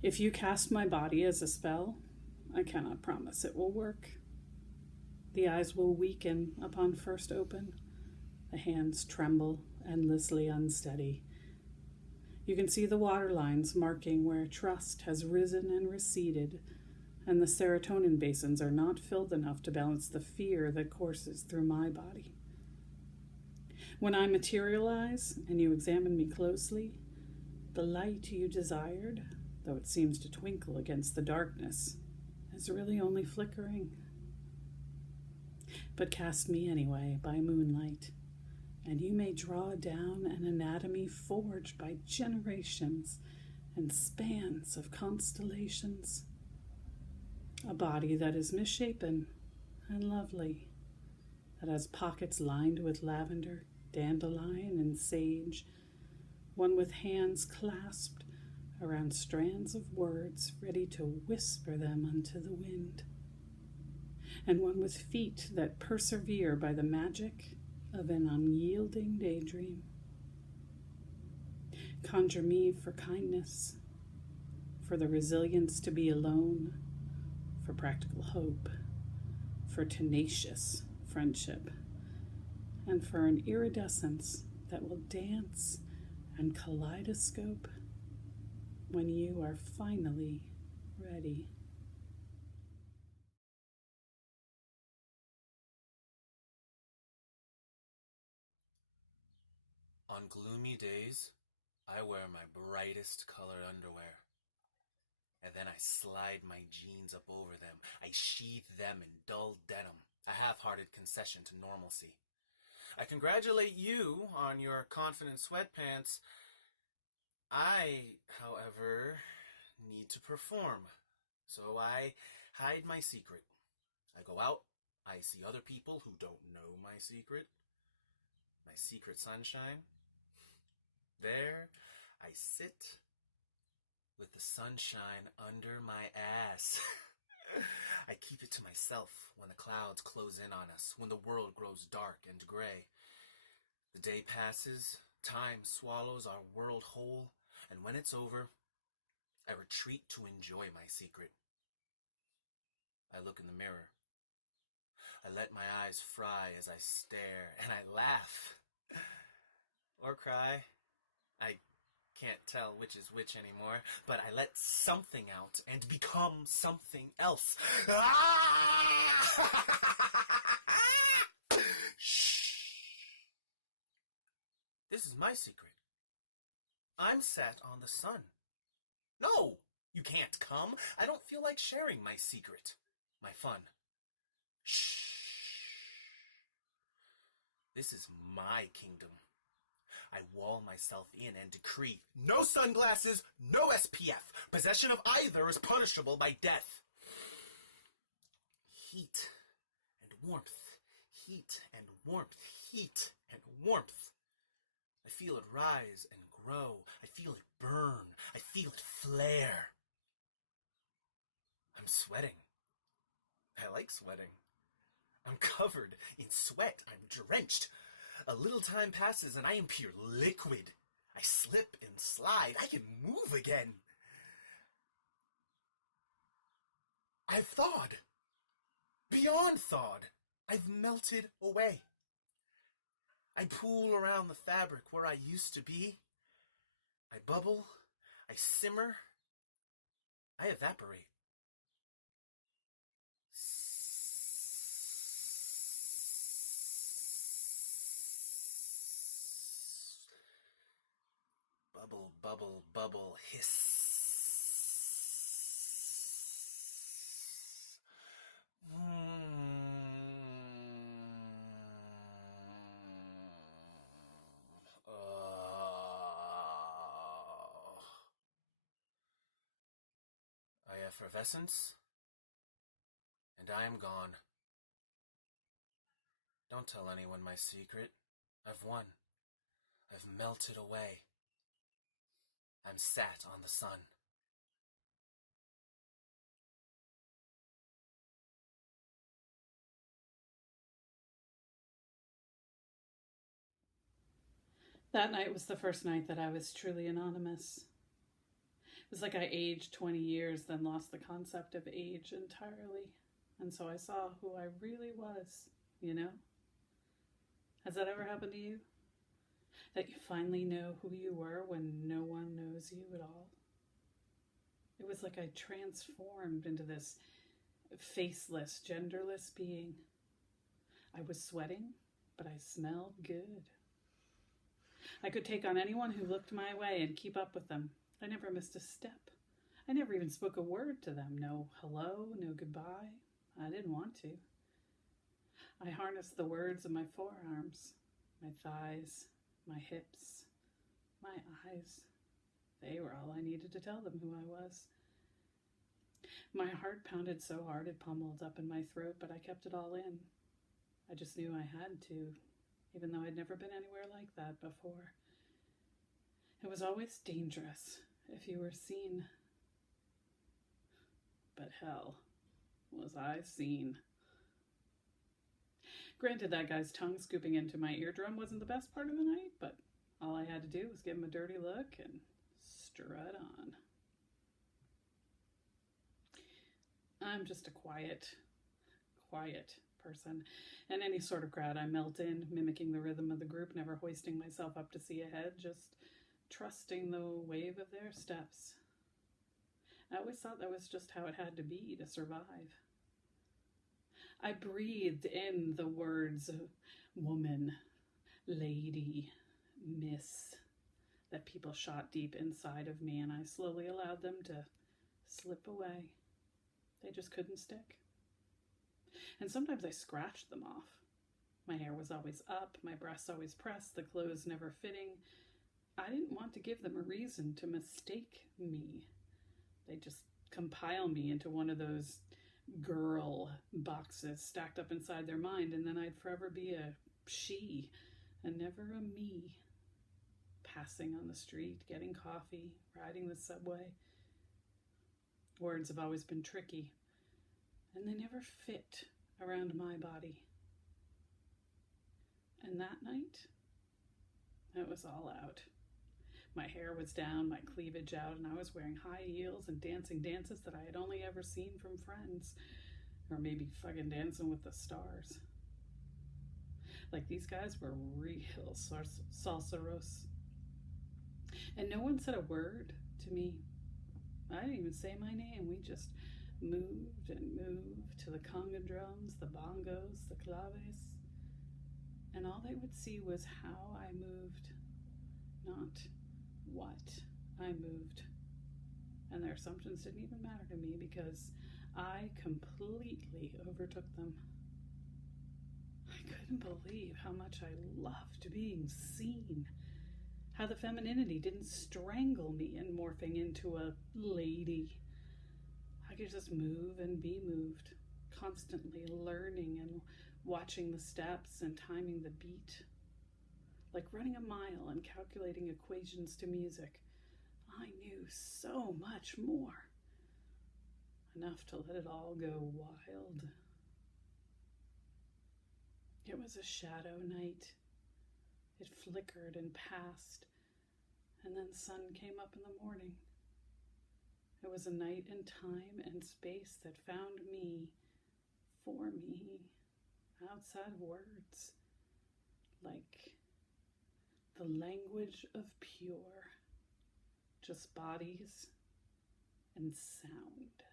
If you cast my body as a spell, I cannot promise it will work. The eyes will weaken upon first open. The hands tremble, endlessly unsteady. You can see the water lines marking where trust has risen and receded, and the serotonin basins are not filled enough to balance the fear that courses through my body. When I materialize and you examine me closely, the light you desired, though it seems to twinkle against the darkness, is really only flickering. But cast me anyway by moonlight, and you may draw down an anatomy forged by generations and spans of constellations. A body that is misshapen and lovely, that has pockets lined with lavender, dandelion, and sage, one with hands clasped around strands of words ready to whisper them unto the wind, and one with feet that persevere by the magic of an unyielding daydream. Conjure me for kindness, for the resilience to be alone, for practical hope, for tenacious friendship, and for an iridescence that will dance and kaleidoscope when you are finally ready. On gloomy days, I wear my brightest color underwear. And then I slide my jeans up over them. I sheathe them in dull denim, a half-hearted concession to normalcy. I congratulate you on your confident sweatpants. I, however, need to perform. So I hide my secret. I go out, I see other people who don't know my secret sunshine. There I sit with the sunshine under my ass. I keep it to myself when the clouds close in on us, when the world grows dark and gray. The day passes, time swallows our world whole, and when it's over, I retreat to enjoy my secret. I look in the mirror. I let my eyes fry as I stare, and I laugh. Or cry. I can't tell which is which anymore, but I let something out and become something else. Shh. This is my secret. I'm sat on the sun. No, you can't come. I don't feel like sharing my secret, my fun. Shh. This is my kingdom. I wall myself in and decree no sunglasses, no SPF. Possession of either is punishable by death. Heat and warmth, heat and warmth, heat and warmth. I feel it rise and grow. I feel it burn. I feel it flare. I'm sweating. I like sweating. I'm covered in sweat. I'm drenched. A little time passes and I am pure liquid. I slip and slide. I can move again. I've thawed. Beyond thawed. I've melted away. I pool around the fabric where I used to be. I bubble. I simmer. I evaporate. Bubble, bubble, bubble, hiss. I effervescence, and I am gone. Don't tell anyone my secret. I've won. I've melted away. I'm sat on the sun. That night was the first night that I was truly anonymous. was like I aged 20 years, then lost the concept of age entirely. And so I saw who I really was, you know? Has that ever happened to you? That you finally know who you were when no one knows you at all? It was like I transformed into this faceless, genderless being. I was sweating, but I smelled good. I could take on anyone who looked my way and keep up with them. I never missed a step. I never even spoke a word to them. No hello, no goodbye. I didn't want to. I harnessed the words of my forearms, my thighs, my hips, my eyes. They were all I needed to tell them who I was. My heart pounded so hard it pummeled up in my throat, but I kept it all in. I just knew I had to, even though I'd never been anywhere like that before. It was always dangerous if you were seen. But hell, was I seen. Granted, that guy's tongue scooping into my eardrum wasn't the best part of the night, but all I had to do was give him a dirty look and strut on. I'm just a quiet person. In any sort of crowd I melt in, mimicking the rhythm of the group, never hoisting myself up to see ahead, just trusting the wave of their steps. I always thought that was just how it had to be to survive. I breathed in the words woman, lady, miss, that people shot deep inside of me, and I slowly allowed them to slip away. They just couldn't stick. And sometimes I scratched them off. My hair was always up, my breasts always pressed, the clothes never fitting. I didn't want to give them a reason to mistake me. They just compile me into one of those girl boxes stacked up inside their mind, and then I'd forever be a she and never a me. Passing on the street, getting coffee, riding the subway. Words have always been tricky, and they never fit around my body. And that night, it was all out. My hair was down, my cleavage out, and I was wearing high heels and dancing dances that I had only ever seen from Friends, or maybe fucking Dancing with the Stars. Like, these guys were real salseros. And no one said a word to me. I didn't even say my name. We just moved and moved to the conga drums, the bongos, the claves. And all they would see was how I moved, not what I moved. And their assumptions didn't even matter to me because I completely overtook them. I couldn't believe how much I loved being seen. How the femininity didn't strangle me in morphing into a lady. I could just move and be moved, constantly learning and watching the steps and timing the beat. Like running a mile and calculating equations to music. I knew so much more. Enough to let it all go wild. It was a shadow night. It flickered and passed, and then sun came up in the morning. It was a night and time and space that found me, for me, outside of words, like the language of pure, just bodies and sound.